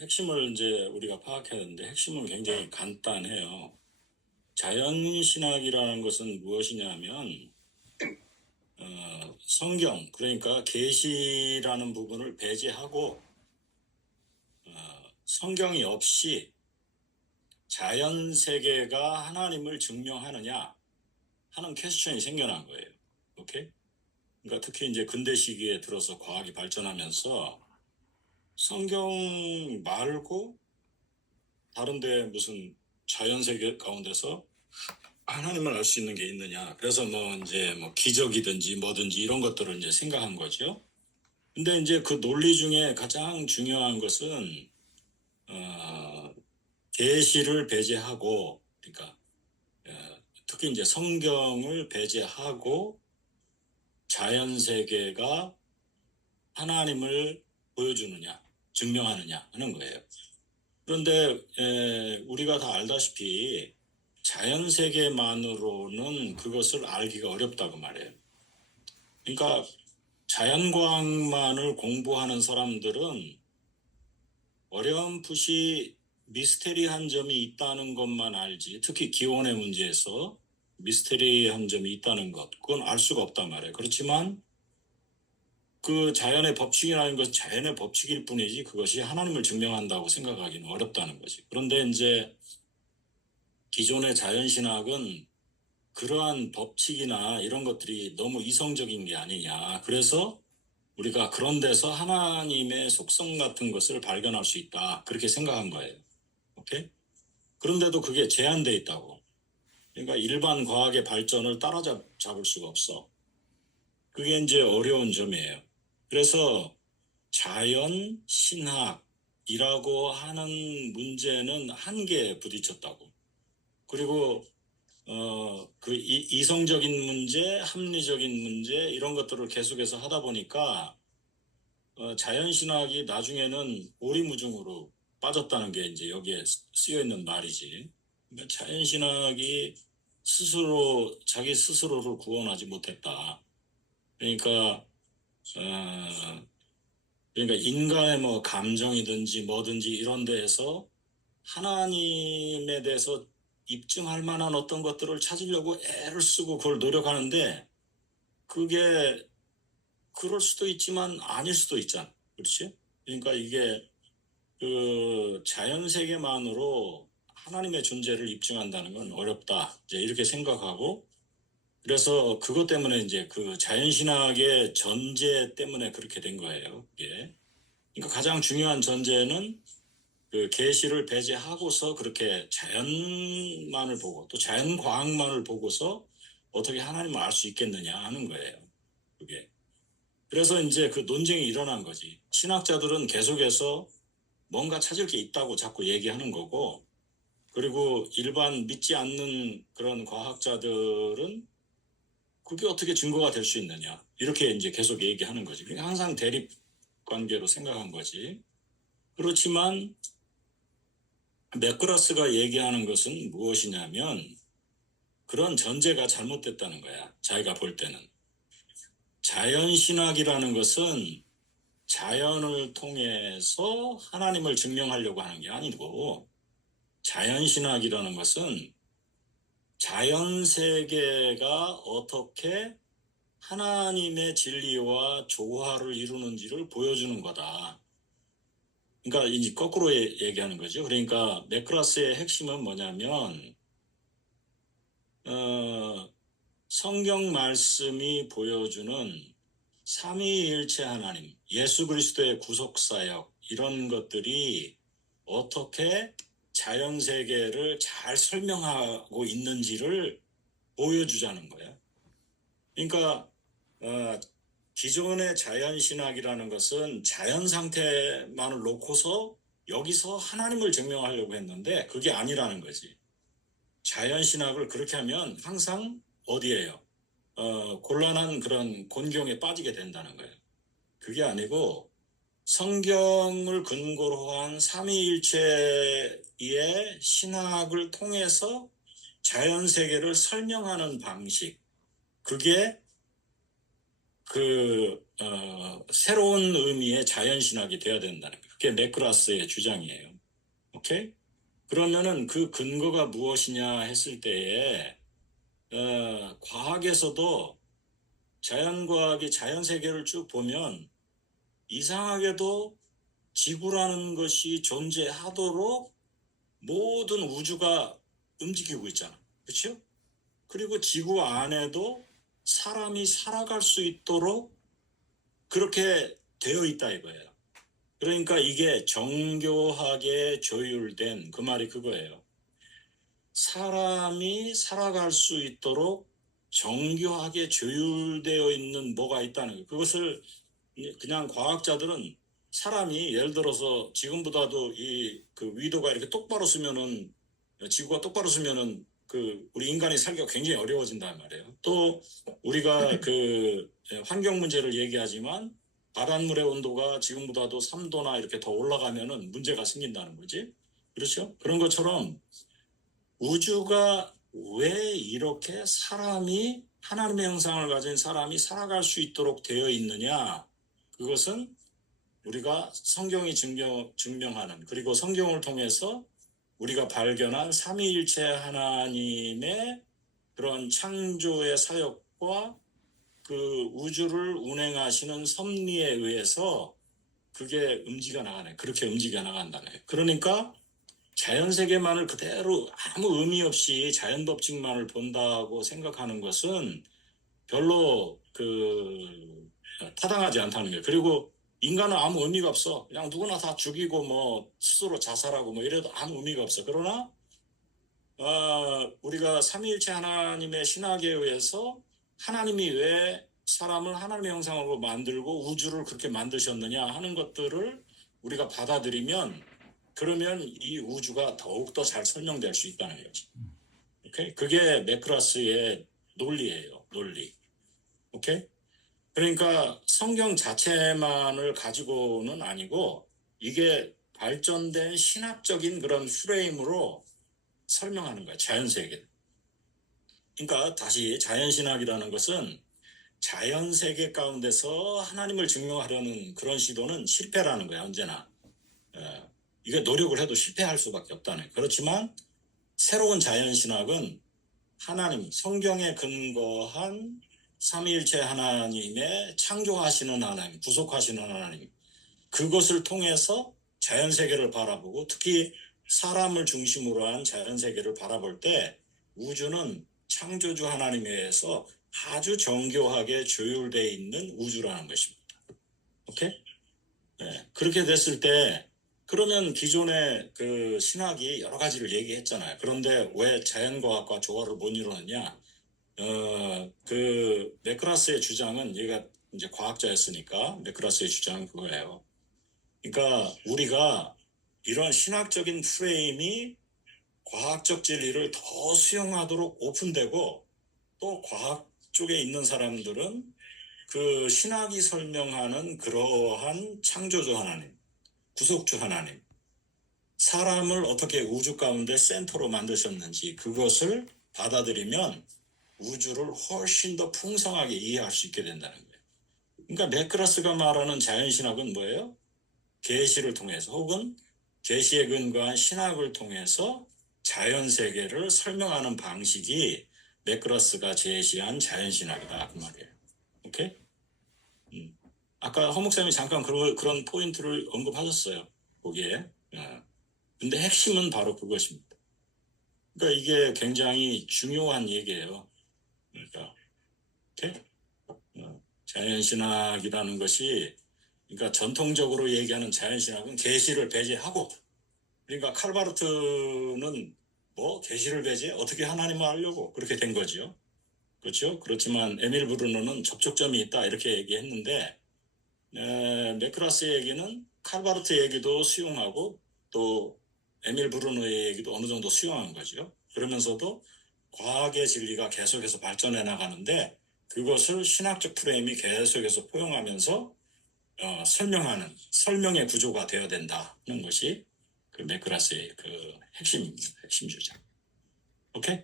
핵심을 이제 우리가 파악해야 하는데 핵심은 굉장히 간단해요. 자연신학이라는 것은 무엇이냐면 성경, 그러니까 계시라는 부분을 배제하고 성경이 없이 자연 세계가 하나님을 증명하느냐 하는 퀘스천이 생겨난 거예요. 오케이? 그러니까 특히 이제 근대 시기에 들어서 과학이 발전하면서 성경 말고 다른데 무슨 자연 세계 가운데서 하나님을 알 수 있는 게 있느냐. 그래서 뭐 이제 뭐 기적이든지 뭐든지 이런 것들을 이제 생각한 거죠. 근데 이제 그 논리 중에 가장 중요한 것은 계시를 배제하고, 그러니까 특히 이제 성경을 배제하고 자연 세계가 하나님을 보여주느냐, 증명하느냐 하는 거예요. 그런데 우리가 다 알다시피 자연 세계만으로는 그것을 알기가 어렵다고 말해요. 그러니까 자연과학만을 공부하는 사람들은 어렴풋이 미스테리한 점이 있다는 것만 알지, 특히 기원의 문제에서 미스테리한 점이 있다는 것, 그건 알 수가 없단 말이에요. 그렇지만 그 자연의 법칙이라는 것은 자연의 법칙일 뿐이지 그것이 하나님을 증명한다고 생각하기는 어렵다는 거지. 그런데 이제 기존의 자연신학은 그러한 법칙이나 이런 것들이 너무 이성적인 게 아니냐. 그래서 우리가 그런 데서 하나님의 속성 같은 것을 발견할 수 있다. 그렇게 생각한 거예요. 오케이? 그런데도 그게 제한돼 있다고. 그러니까 일반 과학의 발전을 따라잡을 수가 없어. 그게 이제 어려운 점이에요. 그래서 자연 신학이라고 하는 문제는 한계에 부딪혔다고. 그리고 그 이성적인 문제, 합리적인 문제 이런 것들을 계속해서 하다 보니까 자연신학이 나중에는 오리무중으로 빠졌다는 게 이제 여기에 쓰여 있는 말이지. 그러니까 자연신학이 스스로 자기 스스로를 구원하지 못했다. 그러니까 어, 그러니까 인간의 뭐 감정이든지 뭐든지 이런 데에서 하나님에 대해서 입증할 만한 어떤 것들을 찾으려고 애를 쓰고 그걸 노력하는데 그게 그럴 수도 있지만 아닐 수도 있잖아. 그렇지? 그러니까 이게 그 자연 세계만으로 하나님의 존재를 입증한다는 건 어렵다. 이제 이렇게 생각하고 그래서 그것 때문에 이제 그 자연신학의 전제 때문에 그렇게 된 거예요. 이게. 그러니까 가장 중요한 전제는 그 계시를 배제하고서 그렇게 자연만을 보고 또 자연과학만을 보고서 어떻게 하나님을 알 수 있겠느냐 하는 거예요. 그게. 그래서 이제 그 논쟁이 일어난 거지. 신학자들은 계속해서 뭔가 찾을 게 있다고 자꾸 얘기하는 거고, 그리고 일반 믿지 않는 그런 과학자들은 그게 어떻게 증거가 될 수 있느냐. 이렇게 이제 계속 얘기하는 거지. 그러니까 항상 대립 관계로 생각한 거지. 그렇지만 맥그라스가 얘기하는 것은 무엇이냐면 그런 전제가 잘못됐다는 거야. 자기가 볼 때는. 자연신학이라는 것은 자연을 통해서 하나님을 증명하려고 하는 게 아니고 자연신학이라는 것은 자연 세계가 어떻게 하나님의 진리와 조화를 이루는지를 보여주는 거다. 그러니까 이제 거꾸로 얘기하는 거죠. 그러니까 맥크라스의 핵심은 뭐냐면 성경 말씀이 보여주는 삼위일체 하나님, 예수 그리스도의 구속사역 이런 것들이 어떻게 자연 세계를 잘 설명하고 있는지를 보여주자는 거야. 그러니까 기존의 자연신학이라는 것은 자연 상태만을 놓고서 여기서 하나님을 증명하려고 했는데 그게 아니라는 거지. 자연신학을 그렇게 하면 항상 어디에요? 곤란한 그런 곤경에 빠지게 된다는 거예요. 그게 아니고 성경을 근거로 한 삼위일체의 신학을 통해서 자연 세계를 설명하는 방식, 그게 그 새로운 의미의 자연신학이 돼야 된다는 거예요. 그게 맥그라스의 주장이에요. 오케이? 그러면은 그 근거가 무엇이냐 했을 때에 과학에서도 자연과학이 자연세계를 쭉 보면 이상하게도 지구라는 것이 존재하도록 모든 우주가 움직이고 있잖아. 그렇죠? 그리고 지구 안에도 사람이 살아갈 수 있도록 그렇게 되어 있다 이거예요. 그러니까 이게 정교하게 조율된 그 말이 그거예요. 사람이 살아갈 수 있도록 정교하게 조율되어 있는 뭐가 있다는 거예요. 그것을 그냥 과학자들은 사람이 예를 들어서 지금보다도 그 위도가 이렇게 똑바로 쓰면은 지구가 똑바로 쓰면은 그 우리 인간이 살기가 굉장히 어려워진단 말이에요. 또 우리가 그 환경 문제를 얘기하지만 바닷물의 온도가 지금보다도 3도나 이렇게 더 올라가면은 문제가 생긴다는 거지. 그렇죠? 그런 것처럼 우주가 왜 이렇게 사람이 하나님의 형상을 가진 사람이 살아갈 수 있도록 되어 있느냐? 그것은 우리가 성경이 증명하는 그리고 성경을 통해서 우리가 발견한 삼위일체 하나님의 그런 창조의 사역과 그 우주를 운행하시는 섭리에 의해서 그게 움직여 나가네. 그렇게 움직여 나간다네. 그러니까 자연세계만을 그대로 아무 의미 없이 자연법칙만을 본다고 생각하는 것은 별로 타당하지 않다는 거예요. 그리고 인간은 아무 의미가 없어. 그냥 누구나 다 죽이고 뭐 스스로 자살하고 뭐 이래도 아무 의미가 없어. 그러나 우리가 삼위일체 하나님의 신학에 의해서 하나님이 왜 사람을 하나님의 형상으로 만들고 우주를 그렇게 만드셨느냐 하는 것들을 우리가 받아들이면 그러면 이 우주가 더욱더 잘 설명될 수 있다는 거지. 오케이? 그게 맥크라스의 논리예요. 논리. 오케이? 그러니까 성경 자체만을 가지고는 아니고 이게 발전된 신학적인 그런 프레임으로 설명하는 거야. 자연세계. 그러니까 다시 자연신학이라는 것은 자연세계 가운데서 하나님을 증명하려는 그런 시도는 실패라는 거야. 언제나. 이게 노력을 해도 실패할 수밖에 없다는 거예요. 그렇지만 새로운 자연신학은 하나님, 성경에 근거한 삼위일체 하나님의 창조하시는 하나님, 구속하시는 하나님, 그것을 통해서 자연세계를 바라보고 특히 사람을 중심으로 한 자연세계를 바라볼 때 우주는 창조주 하나님에 의해서 아주 정교하게 조율되어 있는 우주라는 것입니다. 오케이? 네. 그렇게 됐을 때 그러면 기존의 그 신학이 여러 가지를 얘기했잖아요. 그런데 왜 자연과학과 조화를 못 이루느냐? 그 맥크라스의 주장은 얘가 이제 과학자였으니까 맥크라스의 주장은 그거예요. 그러니까 우리가 이런 신학적인 프레임이 과학적 진리를 더 수용하도록 오픈되고 또 과학 쪽에 있는 사람들은 그 신학이 설명하는 그러한 창조주 하나님, 구속주 하나님, 사람을 어떻게 우주 가운데 센터로 만드셨는지 그것을 받아들이면 우주를 훨씬 더 풍성하게 이해할 수 있게 된다는 거예요. 그러니까 맥크라스가 말하는 자연신학은 뭐예요? 계시를 통해서 혹은 계시에 근거한 신학을 통해서 자연세계를 설명하는 방식이 맥크라스가 제시한 자연신학이다 그 말이에요. 오케이? 아까 허 목사님이 잠깐 그런 포인트를 언급하셨어요. 거기에. 근데 핵심은 바로 그것입니다. 그러니까 이게 굉장히 중요한 얘기예요. 그러니까 오케이? 자연신학이라는 것이 그러니까 전통적으로 얘기하는 자연신학은 계시를 배제하고 그러니까 칼바르트는 뭐 계시를 배제해 어떻게 하나님을 알려고 그렇게 된 거죠. 그렇죠? 그렇지만 에밀 브루너는 접촉점이 있다 이렇게 얘기했는데 맥크라스 얘기는 칼바르트 얘기도 수용하고 또 에밀 브루너의 얘기도 어느 정도 수용한 거죠. 그러면서도 과학의 진리가 계속해서 발전해 나가는데 그것을 신학적 프레임이 계속해서 포용하면서 설명하는 설명의 구조가 되어야 된다는 것이 그 맥크라스의 그 핵심입니다. 핵심 주장. 오케이?